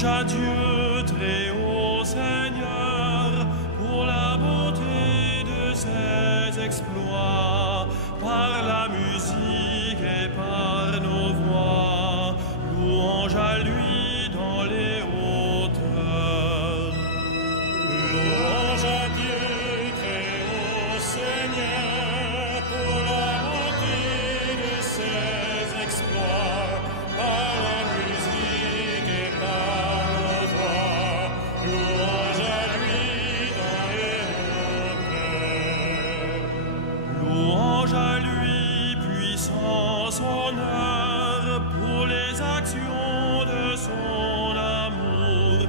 Louange à Dieu, très haut Seigneur, pour la beauté de ses exploits, par la musique et par nos voix. Louange à lui dans les hauteurs. Louange à Dieu, très haut Seigneur, pour la beauté de ses exploits, par la musique et par nos voix. Louange à lui dans les hauteurs. Louange à lui, puissance, honneur, pour les actions de son amour,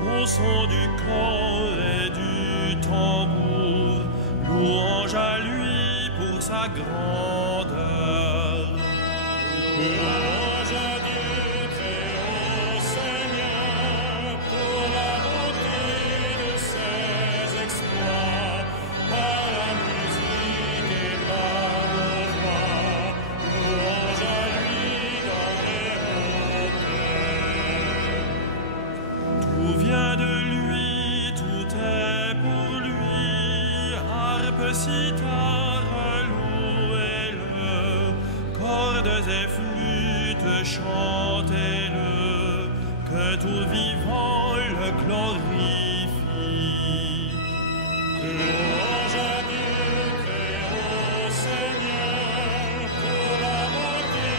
au son du corps et du tambour. Louange à lui pour sa grandeur. Louange à Dieu, très haut Seigneur, pour la beauté de ses exploits, par la musique et par nos voix. Louange à lui dans les hauteurs. Tout vient de lui, tout est pour lui. Harpe, cithare, louez-le. Cordes et flûtes, chantez-le. Que tout vivant le glorifie. Louange à Dieu, très haut Seigneur, pour la beauté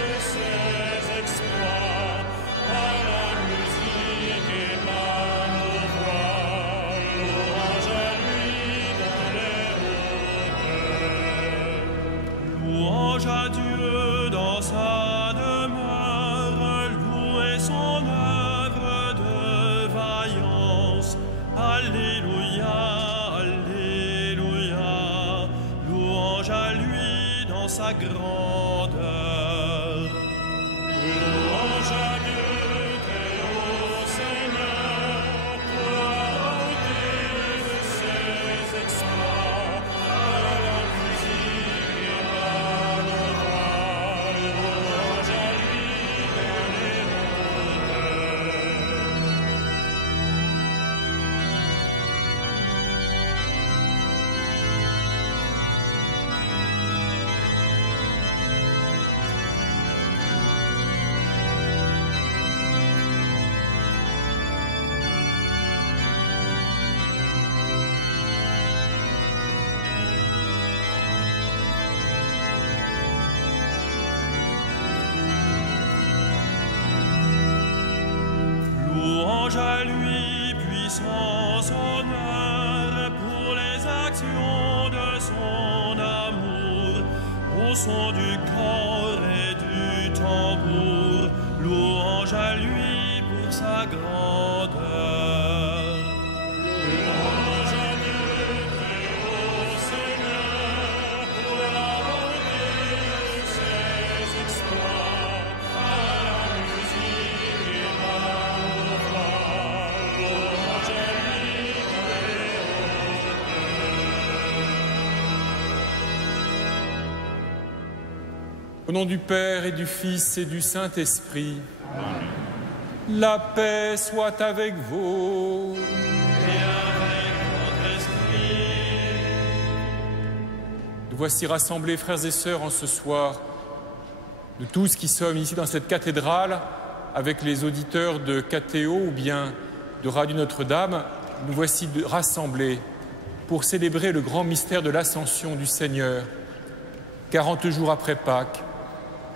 de ses exploits, par la musique et par nos voix. Louange à lui dans les hauteurs. Louange à Dieu dans sa demeure, louez son œuvre de vaillance. Alléluia, alléluia, louange à lui dans sa grandeur. Louange à Dieu, très haut Seigneur, pour la beauté de ses exploits, par la musique et par nos voix. Louange à lui dans les hauteurs. Louange à lui, puissance, honneur, pour les actions de son amour, au son du corps et du tambour. Louange à lui pour sa grandeur. Louange à Dieu, très haut Seigneur, pour la beauté de ses exploits, par la musique et par nos voix. Louange à lui dans les hauteurs. Au nom du Père et du Fils et du Saint-Esprit, la paix soit avec vous. Et avec votre esprit. Nous voici rassemblés, frères et sœurs, en ce soir, de tous qui sommes ici dans cette cathédrale, avec les auditeurs de KTO ou bien de Radio Notre-Dame. Nous voici rassemblés pour célébrer le grand mystère de l'Ascension du Seigneur. 40 jours après Pâques,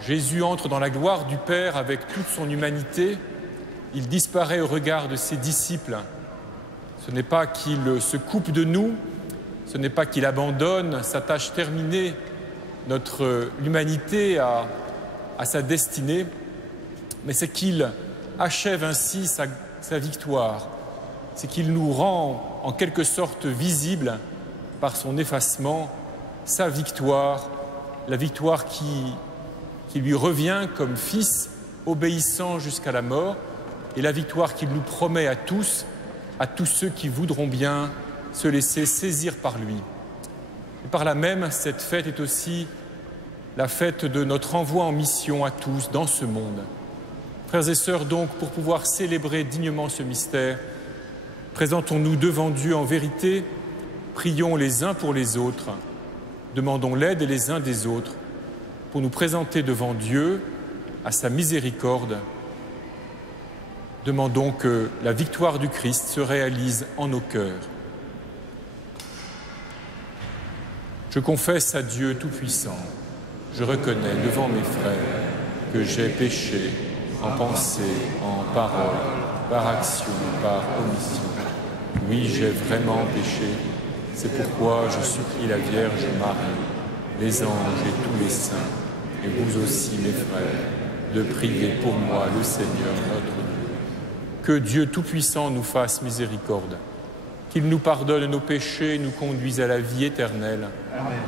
Jésus entre dans la gloire du Père avec toute son humanité. Il disparaît au regard de ses disciples. Ce n'est pas qu'il se coupe de nous, ce n'est pas qu'il abandonne sa tâche terminée, notre humanité à sa destinée, mais c'est qu'il achève ainsi sa victoire. C'est qu'il nous rend en quelque sorte visible par son effacement, sa victoire, la victoire qui lui revient comme fils, obéissant jusqu'à la mort, et la victoire qu'il nous promet à tous ceux qui voudront bien se laisser saisir par lui. Et par là même, cette fête est aussi la fête de notre envoi en mission à tous dans ce monde. Frères et sœurs, donc, pour pouvoir célébrer dignement ce mystère, présentons-nous devant Dieu en vérité, prions les uns pour les autres, demandons l'aide les uns des autres pour nous présenter devant Dieu à sa miséricorde. Demandons que la victoire du Christ se réalise en nos cœurs. Je confesse à Dieu Tout-Puissant, je reconnais devant mes frères que j'ai péché en pensée, en parole, par action, par omission. Oui, j'ai vraiment péché. C'est pourquoi je supplie la Vierge Marie, les anges et tous les saints, et vous aussi, mes frères, de prier pour moi le Seigneur notre Dieu. Que Dieu Tout-Puissant nous fasse miséricorde, qu'il nous pardonne nos péchés et nous conduise à la vie éternelle. Amen.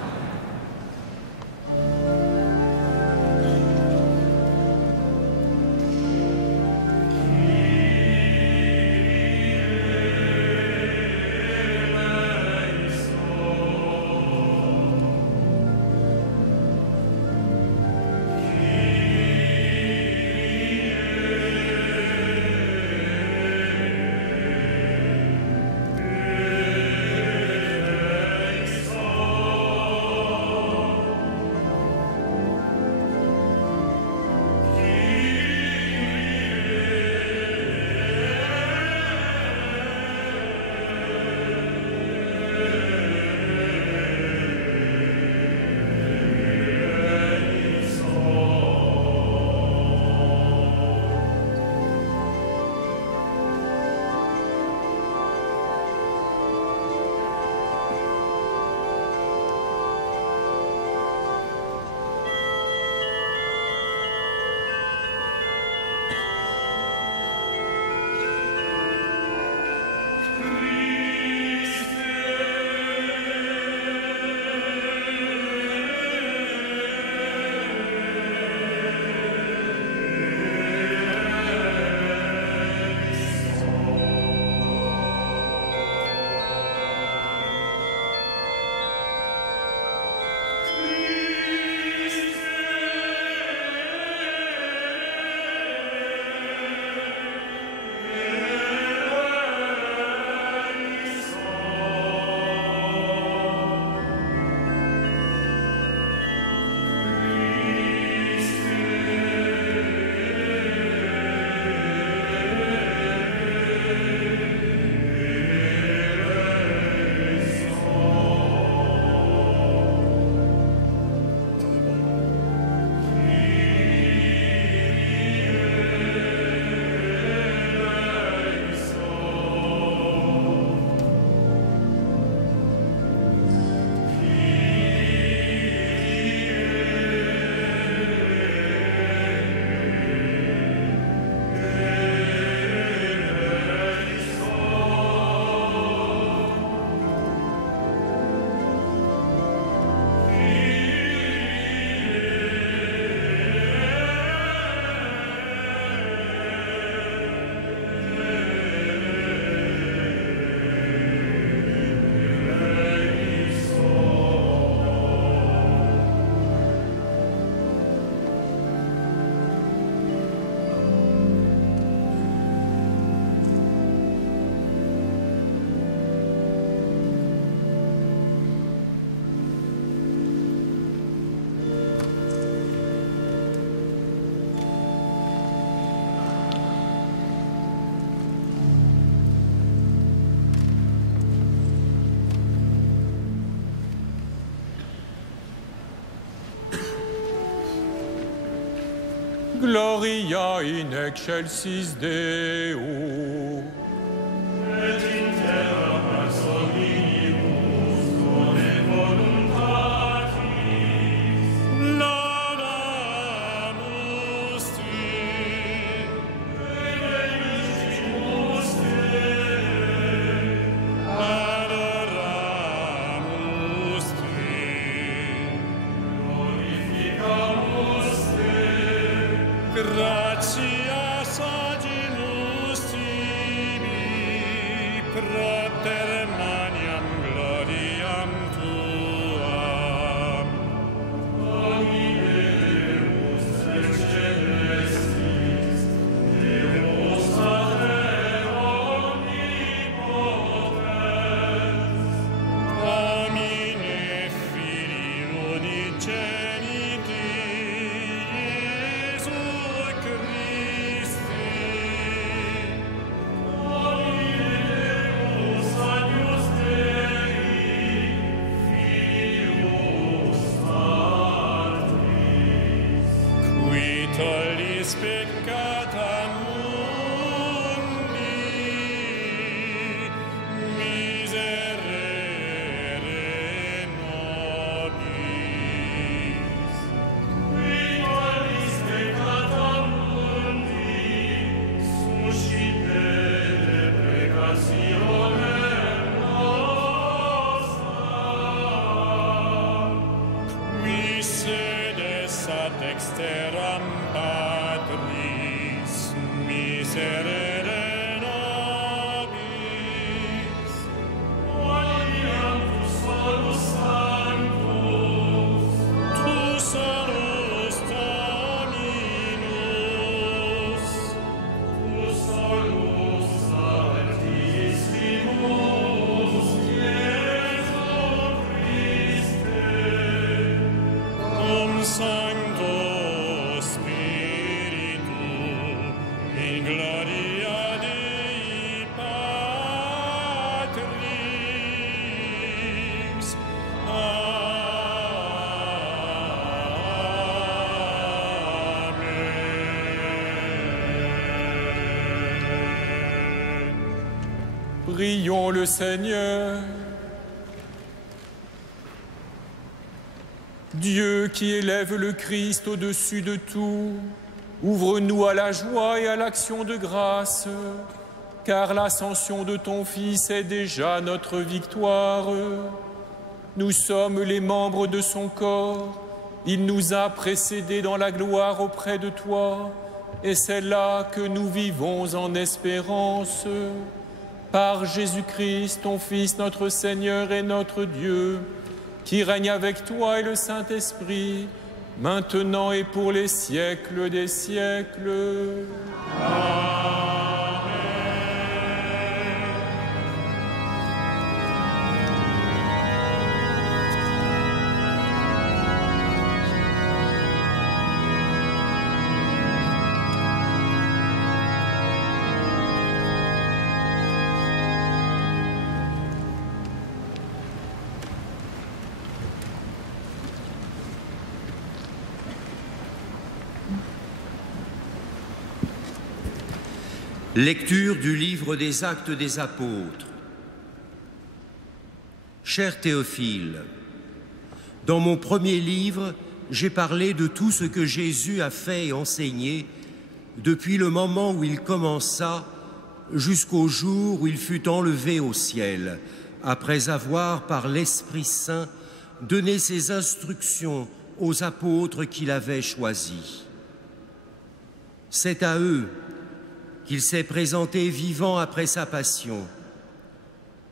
Gloria in excelsis Deo. Et in terra pax omnibus bone voluntatis. Laudamus Te. Benedicimus Te. Adoramus Te. Glorificamus Te. Gratias agimus tibi, Pater maniam gloriam tuam. Domine Deus ex celestis, terram Patris, miserere nobis, Qualiam tu solus sanctus, tu solus Dominus, tu solus altissimus, Iesu Christe, cum Sancto Spiritu, in gloria Dei Patris. Amen. Prions le Seigneur. Dieu qui élève le Christ au-dessus de tout, ouvre-nous à la joie et à l'action de grâce, car l'ascension de ton Fils est déjà notre victoire. Nous sommes les membres de son corps, il nous a précédés dans la gloire auprès de toi, et c'est là que nous vivons en espérance. Par Jésus-Christ, ton Fils, notre Seigneur et notre Dieu, qui règne avec toi et le Saint-Esprit, maintenant et pour les siècles des siècles. Lecture du livre des Actes des Apôtres. Cher Théophile, dans mon premier livre, j'ai parlé de tout ce que Jésus a fait et enseigné depuis le moment où il commença jusqu'au jour où il fut enlevé au ciel, après avoir, par l'Esprit Saint, donné ses instructions aux apôtres qu'il avait choisis. C'est à eux qu'il s'est présenté vivant après sa passion.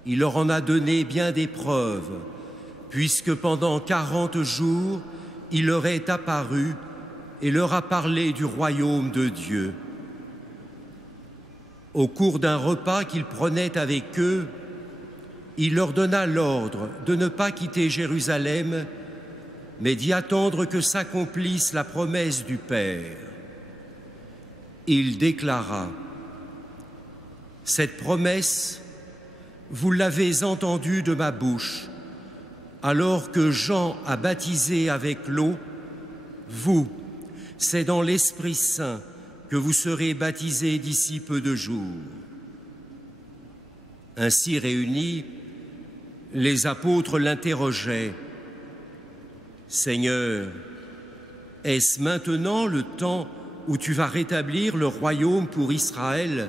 Il leur en a donné bien des preuves, puisque pendant 40 jours, il leur est apparu et leur a parlé du royaume de Dieu. Au cours d'un repas qu'il prenait avec eux, il leur donna l'ordre de ne pas quitter Jérusalem, mais d'y attendre que s'accomplisse la promesse du Père. Il déclara: cette promesse, vous l'avez entendue de ma bouche, alors que Jean a baptisé avec l'eau. Vous, c'est dans l'Esprit Saint que vous serez baptisés d'ici peu de jours. Ainsi réunis, les apôtres l'interrogeaient: Seigneur, est-ce maintenant le temps où tu vas rétablir le royaume pour Israël ?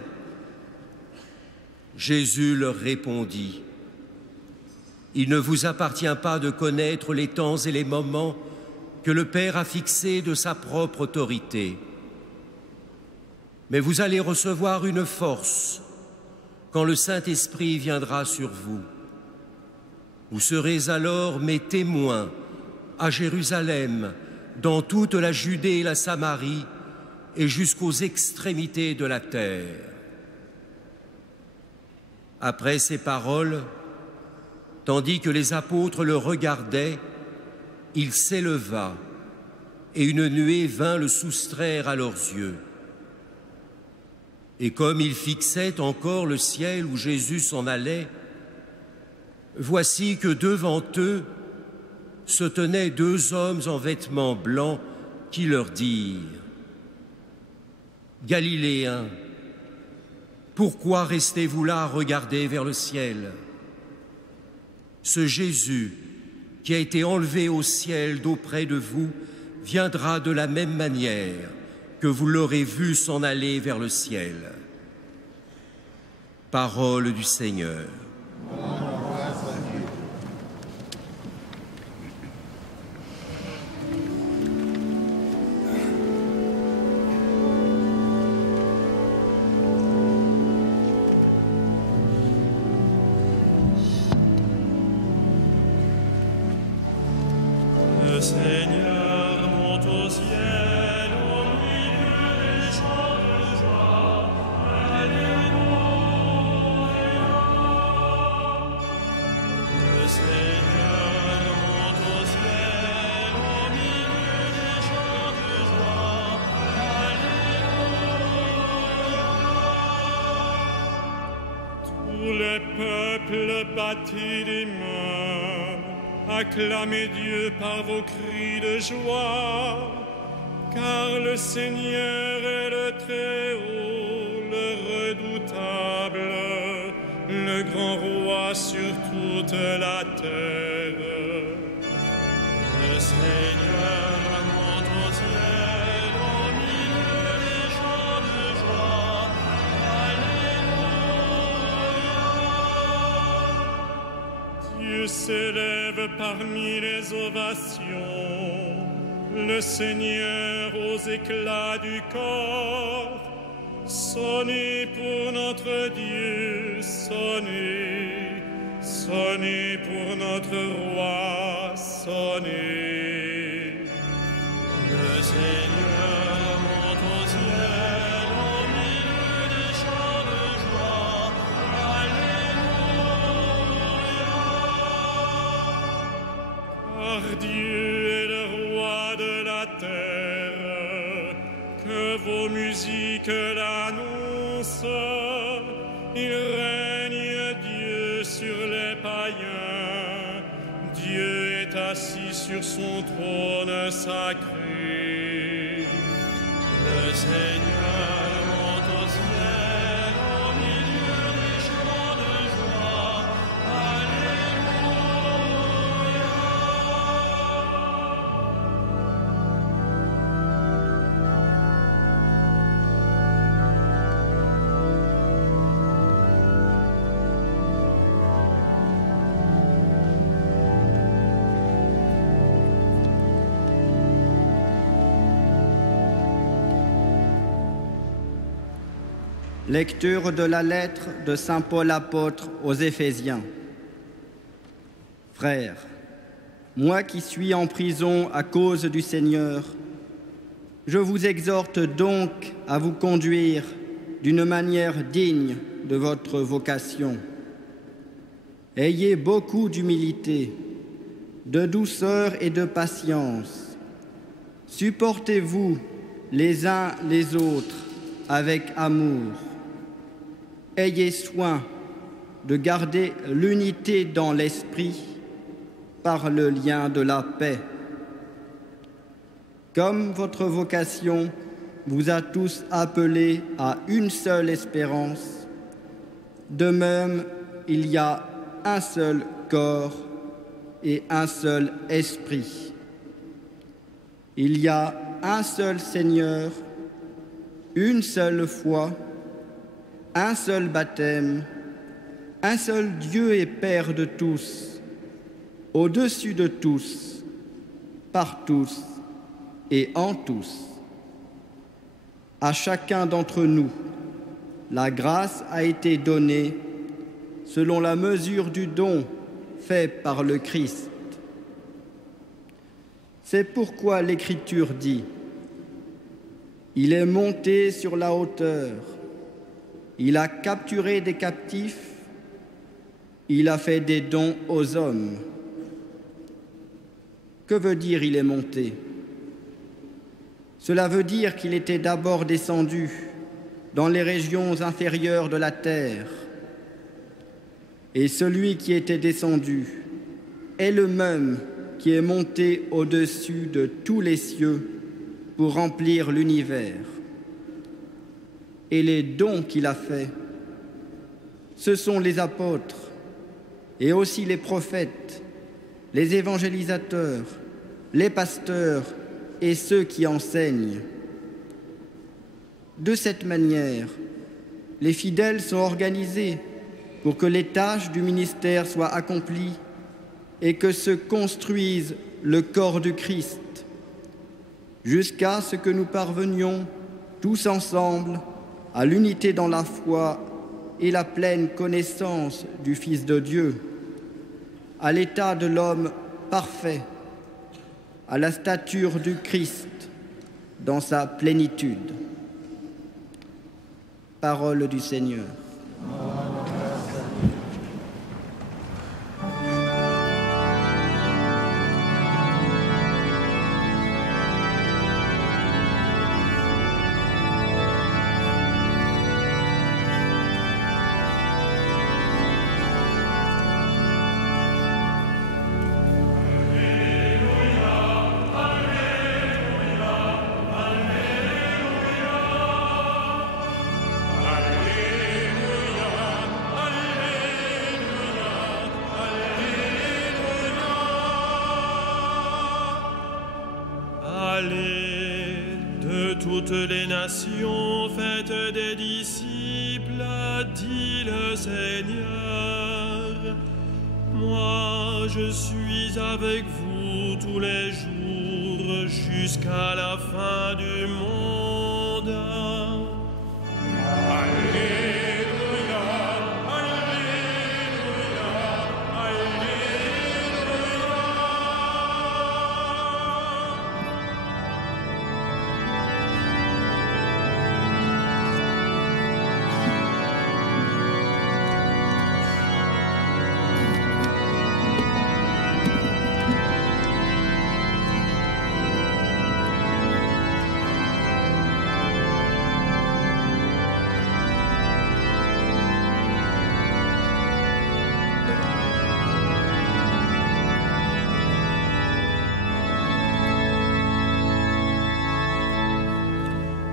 Jésus leur répondit: il ne vous appartient pas de connaître les temps et les moments que le Père a fixés de sa propre autorité. Mais vous allez recevoir une force quand le Saint-Esprit viendra sur vous. Vous serez alors mes témoins à Jérusalem, dans toute la Judée et la Samarie et jusqu'aux extrémités de la terre. Après ces paroles, tandis que les apôtres le regardaient, il s'éleva et une nuée vint le soustraire à leurs yeux. Et comme ils fixaient encore le ciel où Jésus s'en allait, voici que devant eux se tenaient deux hommes en vêtements blancs qui leur dirent: Galiléens, pourquoi restez-vous là à regarder vers le ciel? Ce Jésus qui a été enlevé au ciel d'auprès de vous viendra de la même manière que vous l'aurez vu s'en aller vers le ciel. Parole du Seigneur. Le Seigneur monte au ciel au milieu des chants de joie. Alléluia. Le Seigneur monte au ciel au milieu des chants de joie. Alléluia. Tous les peuples battis des mains, acclamez Dieu par vos cris de joie, car le Seigneur est le Très-Haut, le redoutable, le grand roi sur toute la terre. Le Seigneur monte au ciel au milieu des chants de joie. Alléluia. Dieu s'élève parmi les ovations, le Seigneur aux éclats du corps. Sonnez pour notre Dieu, sonnez, sonnez pour notre roi, sonnez. Le Seigneur monte au ciel au milieu des chants de joie. Alléluia. Car Dieu est le roi de la terre, que vos musiques l'annoncent. Il règne Dieu sur les païens, Dieu est assis sur son trône sacré. Le Seigneur monte au ciel au milieu des chants de joie. Lecture de la lettre de saint Paul apôtre aux Éphésiens. Frères, moi qui suis en prison à cause du Seigneur, je vous exhorte donc à vous conduire d'une manière digne de votre vocation. Ayez beaucoup d'humilité, de douceur et de patience. Supportez-vous les uns les autres avec amour. Ayez soin de garder l'unité dans l'esprit par le lien de la paix. Comme votre vocation vous a tous appelés à une seule espérance, de même il y a un seul corps et un seul esprit. Il y a un seul Seigneur, une seule foi, un seul baptême, un seul Dieu et Père de tous, au-dessus de tous, par tous et en tous. À chacun d'entre nous, la grâce a été donnée selon la mesure du don fait par le Christ. C'est pourquoi l'Écriture dit : il est monté sur la hauteur, il a capturé des captifs, il a fait des dons aux hommes. Que veut dire il est monté ? Cela veut dire qu'il était d'abord descendu dans les régions inférieures de la terre. Et celui qui était descendu est le même qui est monté au-dessus de tous les cieux pour remplir l'univers. Et les dons qu'il a faits, ce sont les apôtres et aussi les prophètes, les évangélisateurs, les pasteurs et ceux qui enseignent. De cette manière, les fidèles sont organisés pour que les tâches du ministère soient accomplies et que se construise le corps du Christ, jusqu'à ce que nous parvenions tous ensemble à l'unité dans la foi et la pleine connaissance du Fils de Dieu, à l'état de l'homme parfait, à la stature du Christ dans sa plénitude. Parole du Seigneur. Toutes les nations, faites des disciples, dit le Seigneur. Moi, je suis avec vous tous les jours jusqu'à la fin du monde. Alléluia, Alléluia, Alléluia.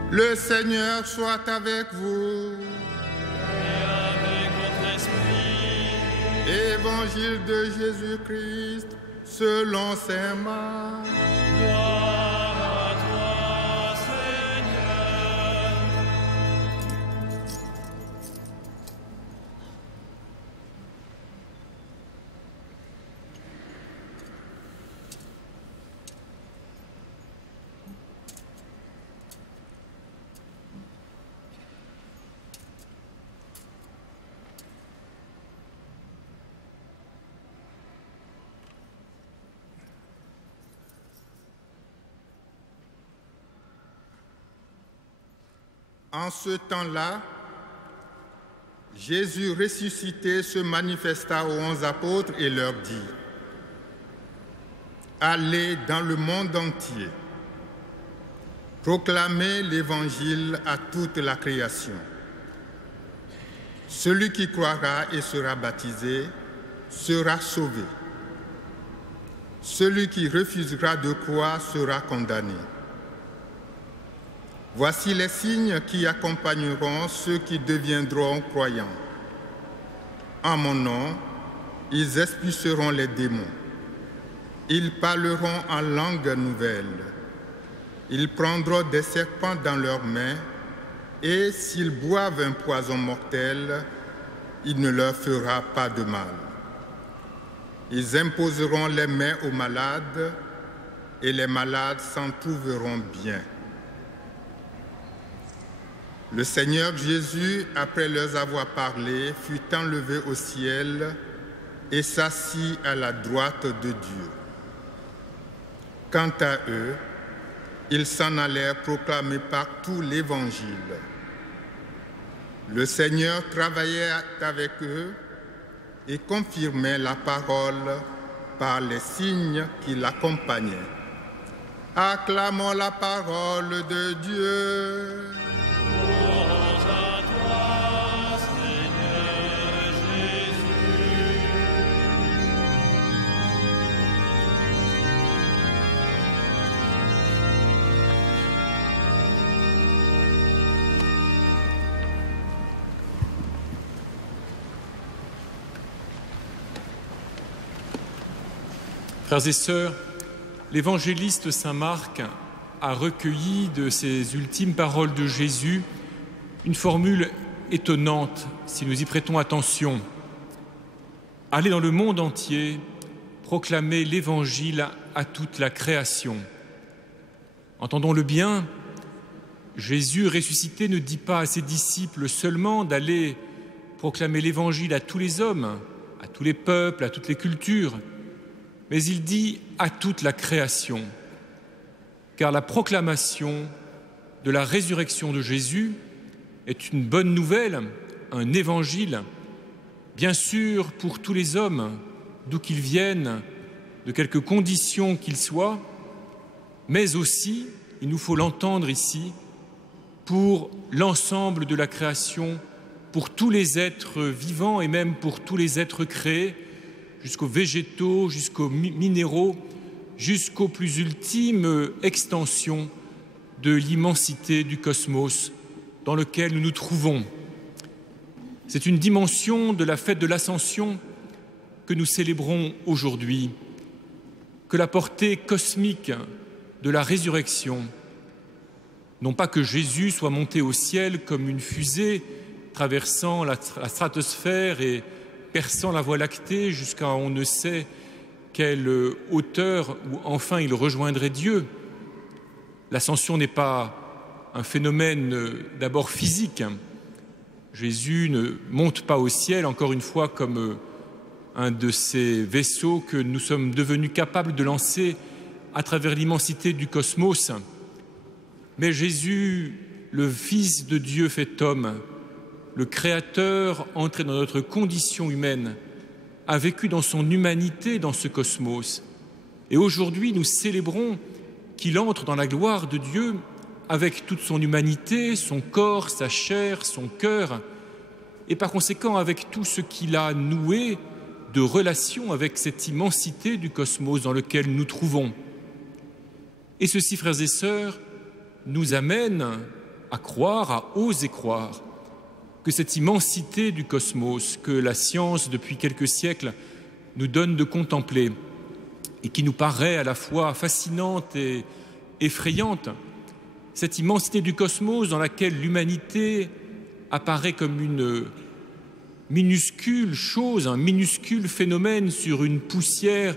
Le Seigneur soit avec vous. Et avec votre esprit. Évangile de Jésus-Christ selon saint Marc. Gloire à toi, Seigneur. En ce temps-là, Jésus ressuscité se manifesta aux 11 apôtres et leur dit : Allez dans le monde entier, proclamez l'Évangile à toute la création. Celui qui croira et sera baptisé sera sauvé. Celui qui refusera de croire sera condamné. Voici les signes qui accompagneront ceux qui deviendront croyants. En mon nom, ils expulseront les démons. Ils parleront en langue nouvelle. Ils prendront des serpents dans leurs mains et s'ils boivent un poison mortel, il ne leur fera pas de mal. Ils imposeront les mains aux malades et les malades s'en trouveront bien. Le Seigneur Jésus, après leur avoir parlé, fut enlevé au ciel et s'assit à la droite de Dieu. Quant à eux, ils s'en allèrent proclamer partout l'Évangile. Le Seigneur travaillait avec eux et confirmait la parole par les signes qui l'accompagnaient. Acclamons la parole de Dieu. Frères et sœurs, l'évangéliste saint Marc a recueilli de ces ultimes paroles de Jésus une formule étonnante si nous y prêtons attention. Allez dans le monde entier, proclamer l'évangile à toute la création. Entendons-le bien, Jésus ressuscité ne dit pas à ses disciples seulement d'aller proclamer l'évangile à tous les hommes, à tous les peuples, à toutes les cultures, mais il dit à toute la création, car la proclamation de la résurrection de Jésus est une bonne nouvelle, un évangile, bien sûr pour tous les hommes, d'où qu'ils viennent, de quelque condition qu'ils soient, mais aussi, il nous faut l'entendre ici, pour l'ensemble de la création, pour tous les êtres vivants et même pour tous les êtres créés, jusqu'aux végétaux, jusqu'aux minéraux, jusqu'aux plus ultimes extensions de l'immensité du cosmos dans lequel nous nous trouvons. C'est une dimension de la fête de l'Ascension que nous célébrons aujourd'hui, que la portée cosmique de la résurrection, non pas que Jésus soit monté au ciel comme une fusée traversant la stratosphère et perçant la Voie lactée jusqu'à on ne sait quelle hauteur où enfin il rejoindrait Dieu. L'ascension n'est pas un phénomène d'abord physique. Jésus ne monte pas au ciel, encore une fois, comme un de ces vaisseaux que nous sommes devenus capables de lancer à travers l'immensité du cosmos. Mais Jésus, le Fils de Dieu fait homme, le Créateur entré dans notre condition humaine, a vécu dans son humanité dans ce cosmos. Et aujourd'hui, nous célébrons qu'il entre dans la gloire de Dieu avec toute son humanité, son corps, sa chair, son cœur, et par conséquent avec tout ce qu'il a noué de relation avec cette immensité du cosmos dans lequel nous trouvons. Et ceci, frères et sœurs, nous amène à croire, à oser croire, que cette immensité du cosmos que la science, depuis quelques siècles, nous donne de contempler et qui nous paraît à la fois fascinante et effrayante, cette immensité du cosmos dans laquelle l'humanité apparaît comme une minuscule chose, un minuscule phénomène sur une poussière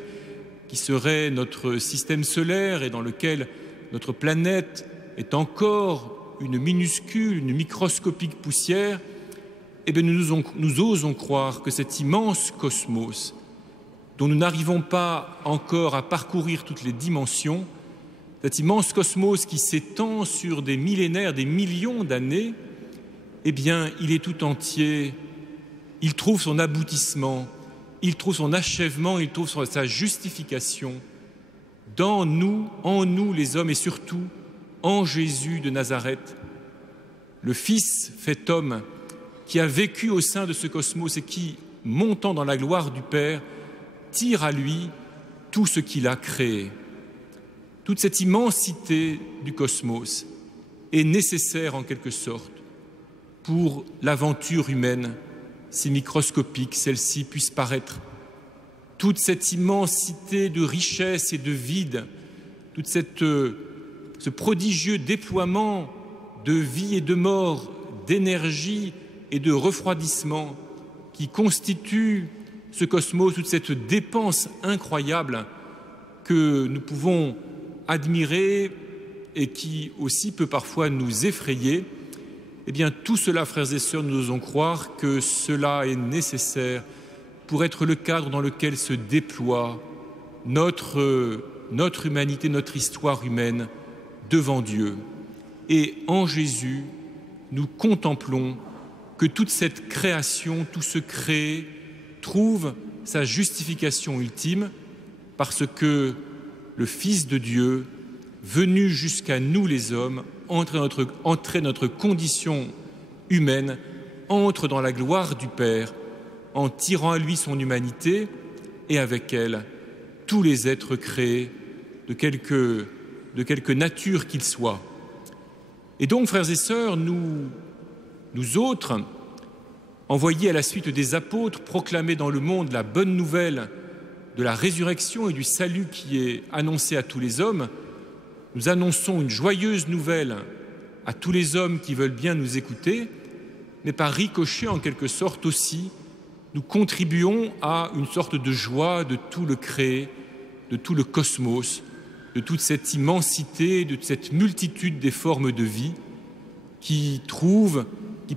qui serait notre système solaire et dans lequel notre planète est encore une minuscule, une microscopique poussière, eh bien nous osons croire que cet immense cosmos, dont nous n'arrivons pas encore à parcourir toutes les dimensions, cet immense cosmos qui s'étend sur des millénaires, des millions d'années, eh bien, il est tout entier, il trouve son aboutissement, il trouve son achèvement, il trouve sa justification dans nous, en nous les hommes et surtout en Jésus de Nazareth, le Fils fait homme qui a vécu au sein de ce cosmos et qui, montant dans la gloire du Père, tire à lui tout ce qu'il a créé. Toute cette immensité du cosmos est nécessaire en quelque sorte pour l'aventure humaine, si microscopique celle-ci puisse paraître. Toute cette immensité de richesse et de vide, toute ce prodigieux déploiement de vie et de mort, d'énergie et de refroidissement qui constitue ce cosmos, toute cette dépense incroyable que nous pouvons admirer et qui aussi peut parfois nous effrayer, eh bien tout cela, frères et sœurs, nous osons croire que cela est nécessaire pour être le cadre dans lequel se déploie notre humanité, notre histoire humaine devant Dieu. Et en Jésus, nous contemplons que toute cette création, tout ce créé, trouve sa justification ultime parce que le Fils de Dieu, venu jusqu'à nous les hommes, entrer notre condition humaine, entre dans la gloire du Père en tirant à lui son humanité et avec elle tous les êtres créés de quelque nature qu'ils soient. Et donc, frères et sœurs, nous autres, envoyés à la suite des apôtres, proclamer dans le monde la bonne nouvelle de la résurrection et du salut qui est annoncé à tous les hommes, nous annonçons une joyeuse nouvelle à tous les hommes qui veulent bien nous écouter, mais par ricochet en quelque sorte aussi, nous contribuons à une sorte de joie de tout le créé, de tout le cosmos, de toute cette immensité, de cette multitude des formes de vie qui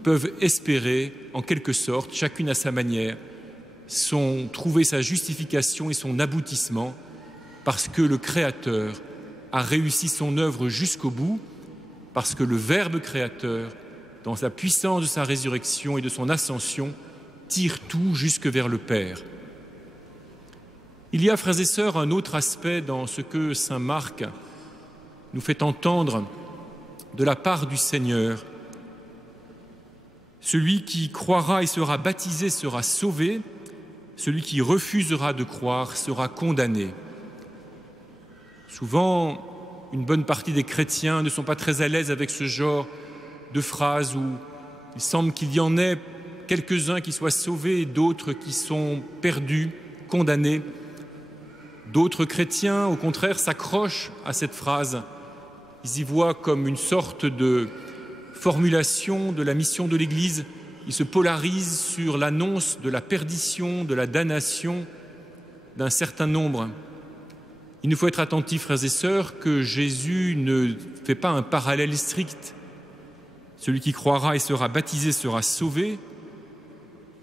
peuvent espérer, en quelque sorte, chacune à sa manière, trouver sa justification et son aboutissement, parce que le Créateur a réussi son œuvre jusqu'au bout, parce que le Verbe créateur, dans sa puissance de sa résurrection et de son ascension, tire tout jusque vers le Père. Il y a, frères et sœurs, un autre aspect dans ce que saint Marc nous fait entendre de la part du Seigneur. Celui qui croira et sera baptisé sera sauvé, celui qui refusera de croire sera condamné. Souvent, une bonne partie des chrétiens ne sont pas très à l'aise avec ce genre de phrases où il semble qu'il y en ait quelques-uns qui soient sauvés et d'autres qui sont perdus, condamnés. D'autres chrétiens, au contraire, s'accrochent à cette phrase. Ils y voient comme une sorte de formulation de la mission de l'Église. Ils se polarisent sur l'annonce de la perdition, de la damnation d'un certain nombre. Il nous faut être attentifs, frères et sœurs, que Jésus ne fait pas un parallèle strict. Celui qui croira et sera baptisé sera sauvé,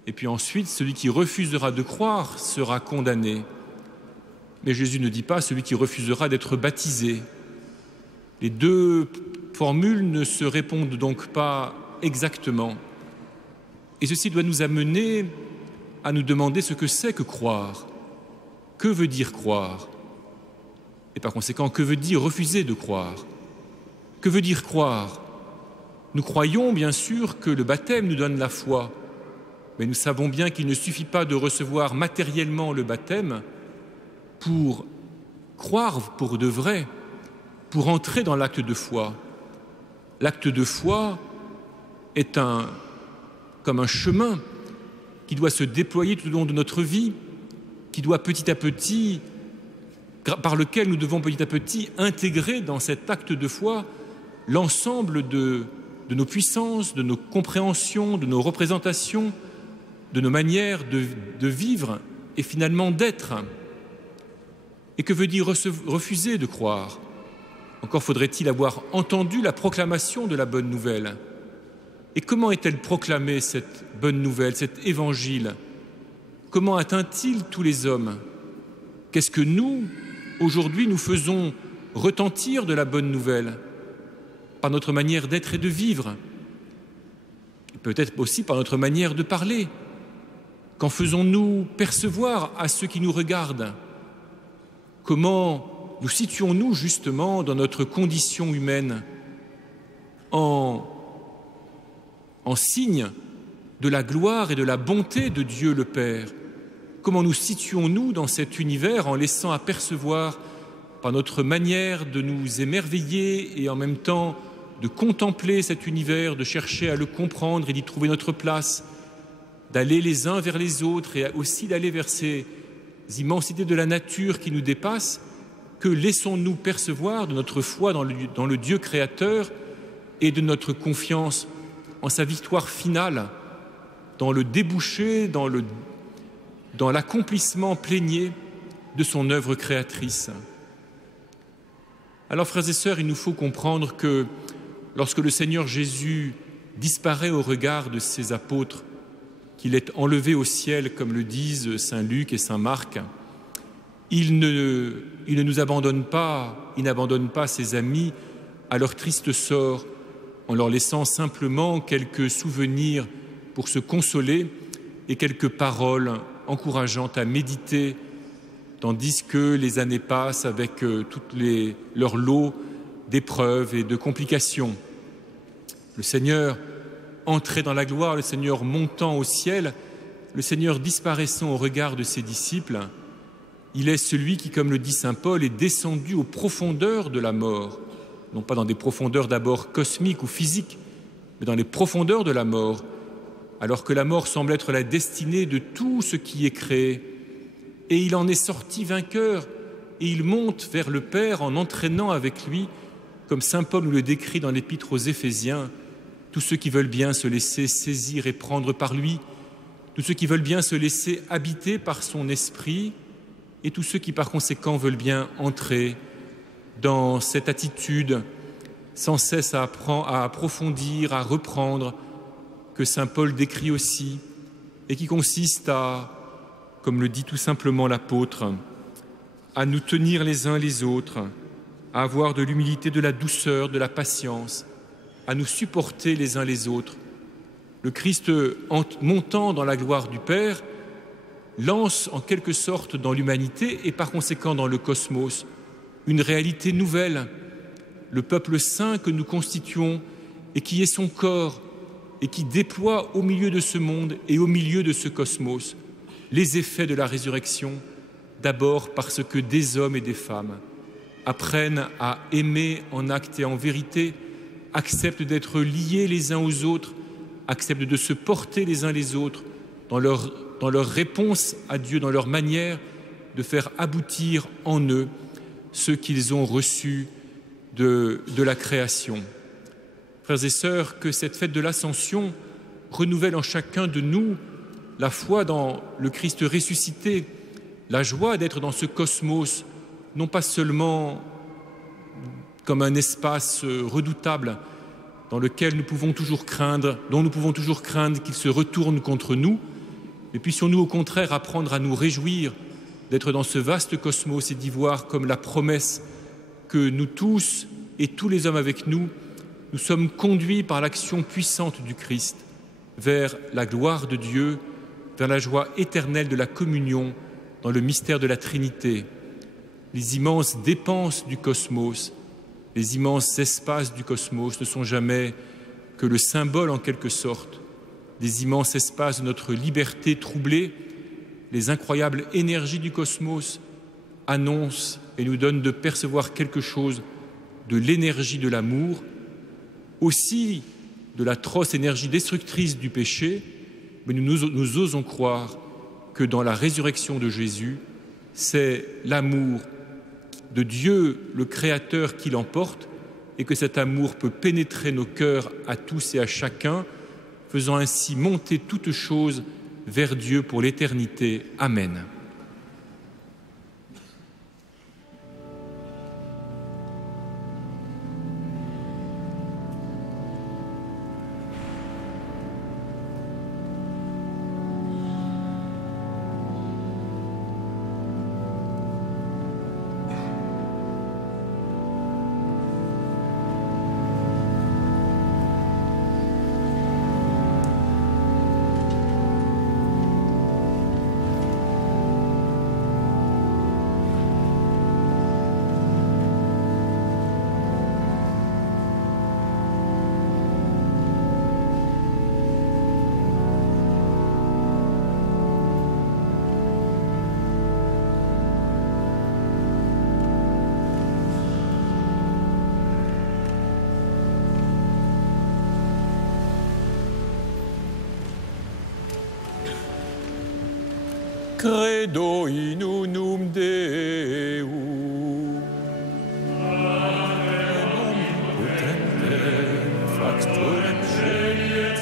et puis ensuite, celui qui refusera de croire sera condamné. Mais Jésus ne dit pas celui qui refusera d'être baptisé. Les deux formules ne se répondent donc pas exactement. Et ceci doit nous amener à nous demander ce que c'est que croire. Que veut dire croire? Et par conséquent, que veut dire refuser de croire? Que veut dire croire? Nous croyons bien sûr que le baptême nous donne la foi, mais nous savons bien qu'il ne suffit pas de recevoir matériellement le baptême pour croire pour de vrai, pour entrer dans l'acte de foi. L'acte de foi est comme un chemin qui doit se déployer tout au long de notre vie, qui doit petit à petit, par lequel nous devons petit à petit intégrer dans cet acte de foi l'ensemble de nos puissances, de nos compréhensions, de nos représentations, de nos manières de vivre et finalement d'être. Et que veut dire refuser de croire? Encore faudrait-il avoir entendu la proclamation de la bonne nouvelle. Et comment est-elle proclamée, cette bonne nouvelle, cet évangile? Comment atteint-il tous les hommes? Qu'est-ce que nous, aujourd'hui, nous faisons retentir de la bonne nouvelle? Par notre manière d'être et de vivre, et peut-être aussi par notre manière de parler. Qu'en faisons-nous percevoir à ceux qui nous regardent? Comment nous situons-nous justement dans notre condition humaine en signe de la gloire et de la bonté de Dieu le Père? Comment nous situons-nous dans cet univers en laissant apercevoir par notre manière de nous émerveiller et en même temps de contempler cet univers, de chercher à le comprendre et d'y trouver notre place, d'aller les uns vers les autres et aussi d'aller vers ces immensités de la nature qui nous dépassent? Que laissons-nous percevoir de notre foi dans le Dieu créateur et de notre confiance en sa victoire finale, dans le débouché, dans l'accomplissement plénier de son œuvre créatrice? Alors, frères et sœurs, il nous faut comprendre que lorsque le Seigneur Jésus disparaît au regard de ses apôtres, qu'il est enlevé au ciel, comme le disent saint Luc et saint Marc, il ne nous abandonne pas, il n'abandonne pas ses amis à leur triste sort, en leur laissant simplement quelques souvenirs pour se consoler et quelques paroles encourageantes à méditer, tandis que les années passent avec leur lot d'épreuves et de complications. Le Seigneur entré dans la gloire, le Seigneur montant au ciel, le Seigneur disparaissant au regard de ses disciples, il est celui qui, comme le dit saint Paul, est descendu aux profondeurs de la mort, non pas dans des profondeurs d'abord cosmiques ou physiques, mais dans les profondeurs de la mort, alors que la mort semble être la destinée de tout ce qui est créé. Et il en est sorti vainqueur, et il monte vers le Père en entraînant avec lui, comme saint Paul nous le décrit dans l'Épître aux Éphésiens, tous ceux qui veulent bien se laisser saisir et prendre par lui, tous ceux qui veulent bien se laisser habiter par son esprit, et tous ceux qui par conséquent veulent bien entrer dans cette attitude sans cesse à approfondir, à reprendre, que saint Paul décrit aussi, et qui consiste à, comme le dit tout simplement l'apôtre, à nous tenir les uns les autres, à avoir de l'humilité, de la douceur, de la patience, à nous supporter les uns les autres. Le Christ, en montant dans la gloire du Père, lance en quelque sorte dans l'humanité et par conséquent dans le cosmos une réalité nouvelle, le peuple saint que nous constituons et qui est son corps et qui déploie au milieu de ce monde et au milieu de ce cosmos les effets de la résurrection, d'abord parce que des hommes et des femmes apprennent à aimer en acte et en vérité, acceptent d'être liés les uns aux autres, acceptent de se porter les uns les autres dans leur réponse à Dieu, dans leur manière de faire aboutir en eux ce qu'ils ont reçu de la création. Frères et sœurs, que cette fête de l'Ascension renouvelle en chacun de nous la foi dans le Christ ressuscité, la joie d'être dans ce cosmos, non pas seulement comme un espace redoutable dans lequel nous pouvons toujours craindre, dont nous pouvons toujours craindre qu'il se retourne contre nous, mais puissions-nous au contraire apprendre à nous réjouir d'être dans ce vaste cosmos et d'y voir comme la promesse que nous tous et tous les hommes avec nous, nous sommes conduits par l'action puissante du Christ vers la gloire de Dieu, vers la joie éternelle de la communion dans le mystère de la Trinité. Les immenses dépenses du cosmos, les immenses espaces du cosmos ne sont jamais que le symbole en quelque sorte des immenses espaces de notre liberté troublée. Les incroyables énergies du cosmos annoncent et nous donnent de percevoir quelque chose de l'énergie de l'amour, aussi de l'atroce énergie destructrice du péché, mais nous osons croire que dans la résurrection de Jésus, c'est l'amour de Dieu, le Créateur, qui l'emporte, et que cet amour peut pénétrer nos cœurs à tous et à chacun, faisant ainsi monter toutes choses vers Dieu pour l'éternité. Amen. Credo in unum Deum, omnipotentem, factorem geniet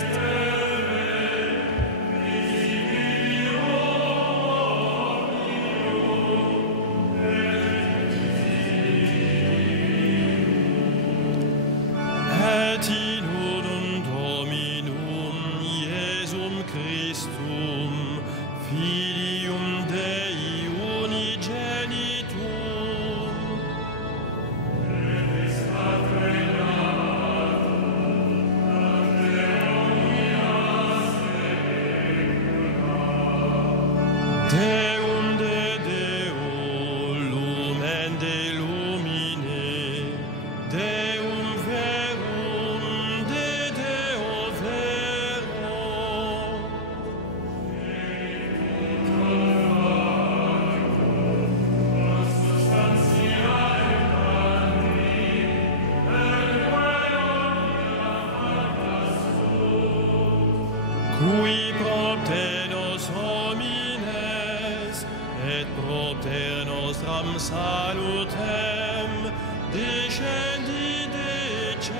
et in unum Dominum Iesum Christum, Filium Dei unigenitum, Deum de Deo, lumen de lumine, Deum verum de Deo vero. Cui propter nos homines et propter nostram salutem descendi de celis.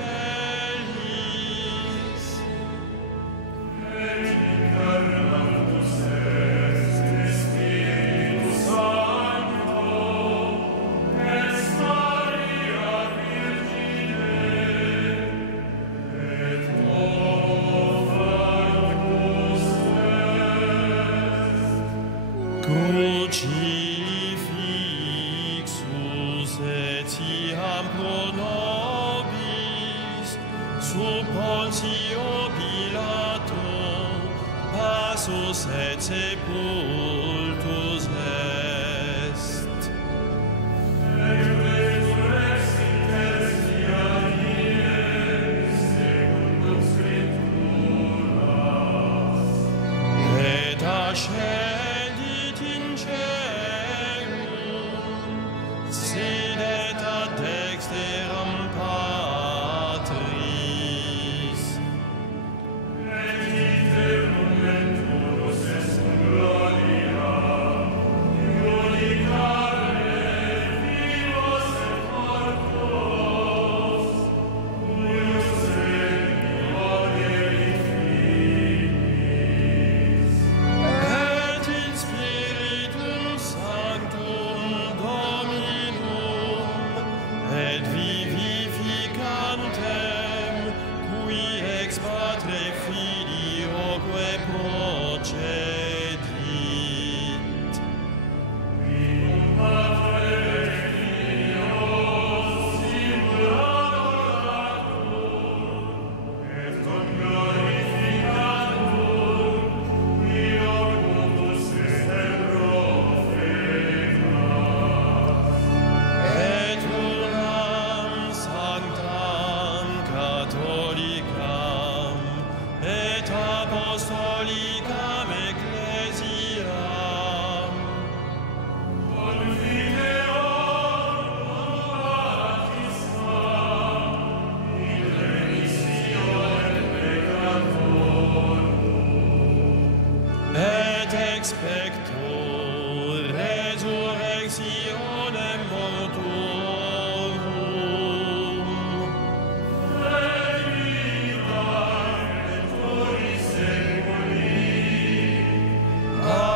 Crucifixus etiam Pontio Pilato, passus et sepultus est. Et ascendit in caelum, sedet ad dexteram Patris. Et in Spiritum Sanctum Dominum, et vivificantem, qui ex Patre Filioque procedit. Et unam sanctam catholicam et apostolicam ecclesiam et expecto resurrectionem mortuorum. Amen.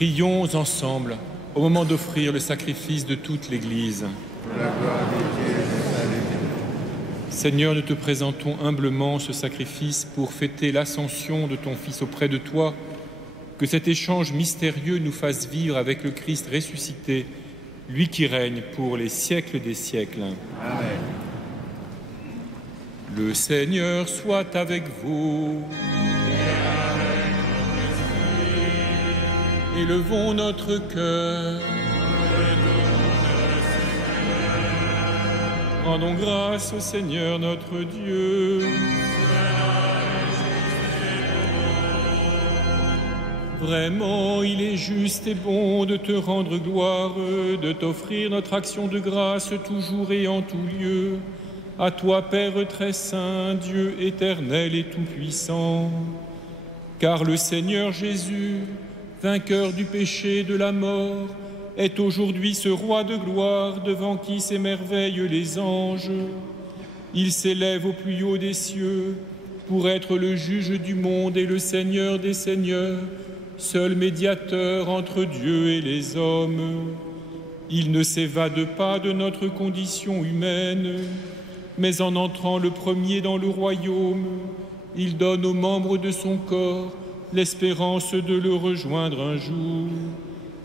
Prions ensemble au moment d'offrir le sacrifice de toute l'Église. Seigneur, nous te présentons humblement ce sacrifice pour fêter l'ascension de ton Fils auprès de toi. Que cet échange mystérieux nous fasse vivre avec le Christ ressuscité, lui qui règne pour les siècles des siècles. Amen. Le Seigneur soit avec vous. Élevons notre cœur. Rendons grâce au Seigneur notre Dieu. Vraiment, il est juste et bon de te rendre gloire, de t'offrir notre action de grâce toujours et en tout lieu. À toi, Père très saint, Dieu éternel et tout-puissant. Car le Seigneur Jésus, vainqueur du péché et de la mort, est aujourd'hui ce roi de gloire devant qui s'émerveillent les anges. Il s'élève au plus haut des cieux pour être le juge du monde et le Seigneur des seigneurs, seul médiateur entre Dieu et les hommes. Il ne s'évade pas de notre condition humaine, mais en entrant le premier dans le royaume, il donne aux membres de son corps l'espérance de le rejoindre un jour.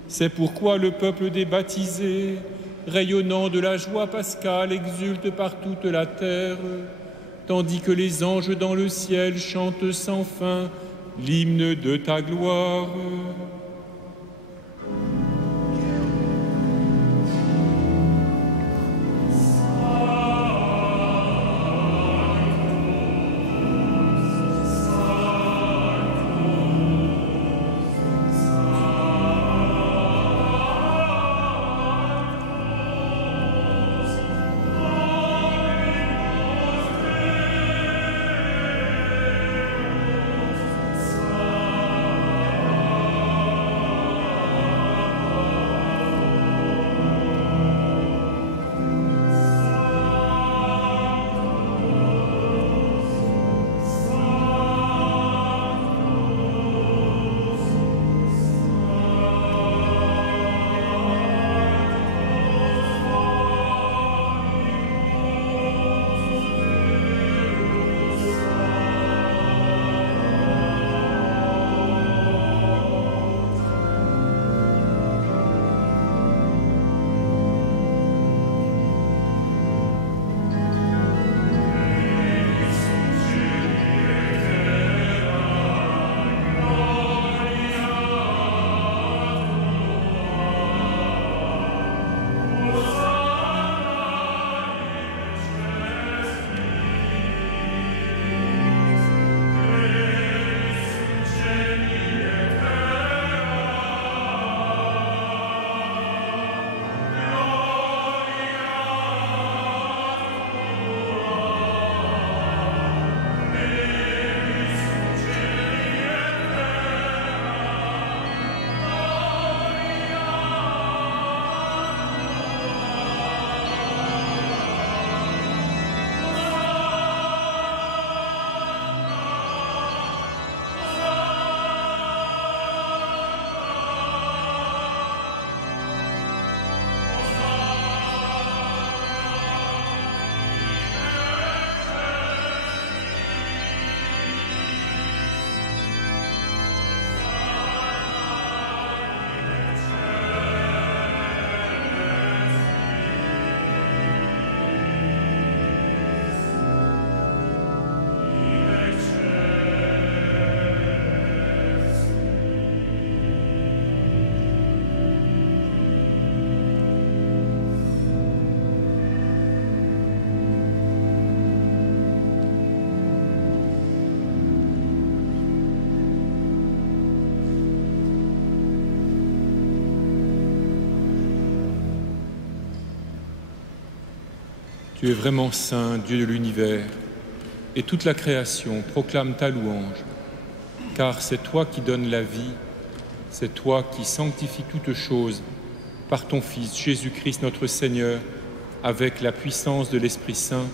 C'est pourquoi le peuple des baptisés, rayonnant de la joie pascale, exulte par toute la terre, tandis que les anges dans le ciel chantent sans fin l'hymne de ta gloire. Tu es vraiment saint, Dieu de l'univers, et toute la création proclame ta louange, car c'est toi qui donnes la vie, c'est toi qui sanctifies toutes choses par ton Fils Jésus-Christ notre Seigneur, avec la puissance de l'Esprit Saint,